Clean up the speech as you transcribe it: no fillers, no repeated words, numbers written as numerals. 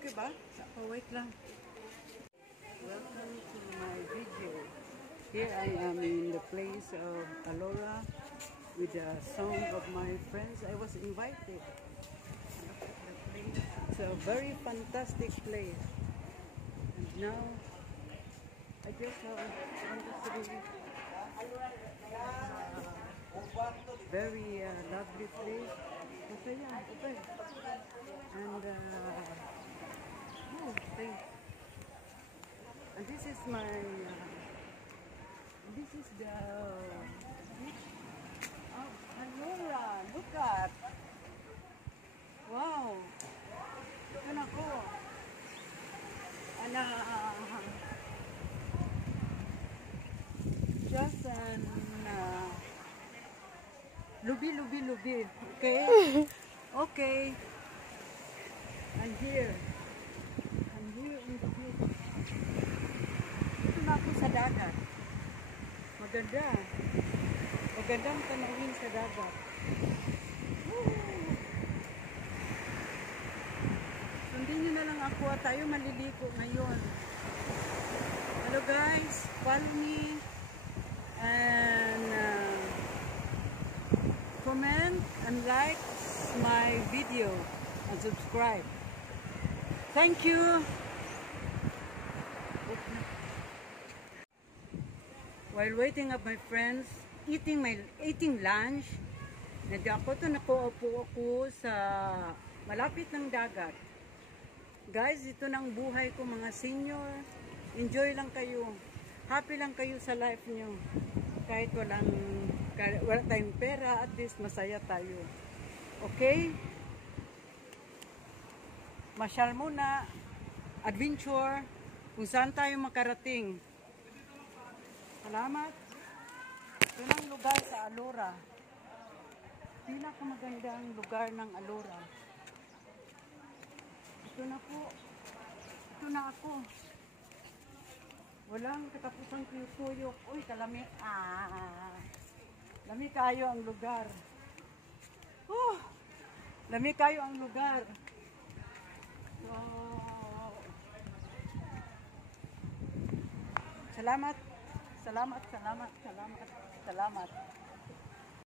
Okay ba? Oh, wait lang. Welcome to my video. Here I am in the place of Alora with the song of my friends. I was invited. Look at the place. It's a very fantastic place. And now, I just want to see very lovely place. Masaya, okay. And oh, thanks. And this is my this is the beach of Alora. Look at, wow, ito na ko. Ana, just an lubi, okay? Okay. I'm here in the beach. Ito na ako sa dagat. Magandang tanawin sa dagat. Sundin nyo na lang ako at tayo maliligo ngayon. Hello guys, follow me and comment and like my video and subscribe. Thank you. While waiting up my friends, eating lunch, nakaupo ako sa malapit ng dagat. Guys, ito nang buhay ko mga senior. Enjoy lang kayo. Happy lang kayo sa life nyo. Kahit wala tayong pera, at least masaya tayo. Okay? Masyal muna, adventure, kung saan tayo makarating. Salamat. Ito ng lugar sa Alora. Pinakamagandang lugar ng Alora. Ito na po. Ito na ako. Walang katapusang tuyok. Uy, kalami. Lami kayo ang lugar. Lami kayo ang lugar. Wow. Salamat.